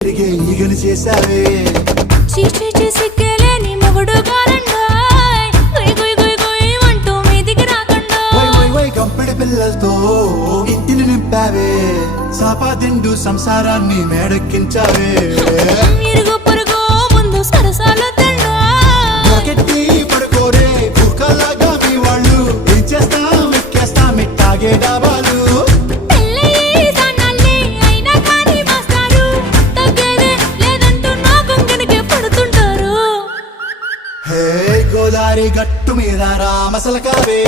ఈగలు చేసావే సిగ్గలేని మొగుడు గారండోయ్ గుయ్ గుయ్ గుయ్ గుయ్ అంటూ మీదికి రాకండోయ్ గంపెడి పిల్లలతో ఇంటిని నింపావే సాపాదిండు సంసారాన్ని మేడెక్కించావే ఇరుగు పొరుగు ముందు సరసాలు తండ్రి పడుకోరే కుక్కలాగా మీ వాళ్ళు ఏం చేస్తాం ఎక్కేస్తాం ఇట్టాగే డాబాలు గోదారి గట్టు మీద రామసలకావే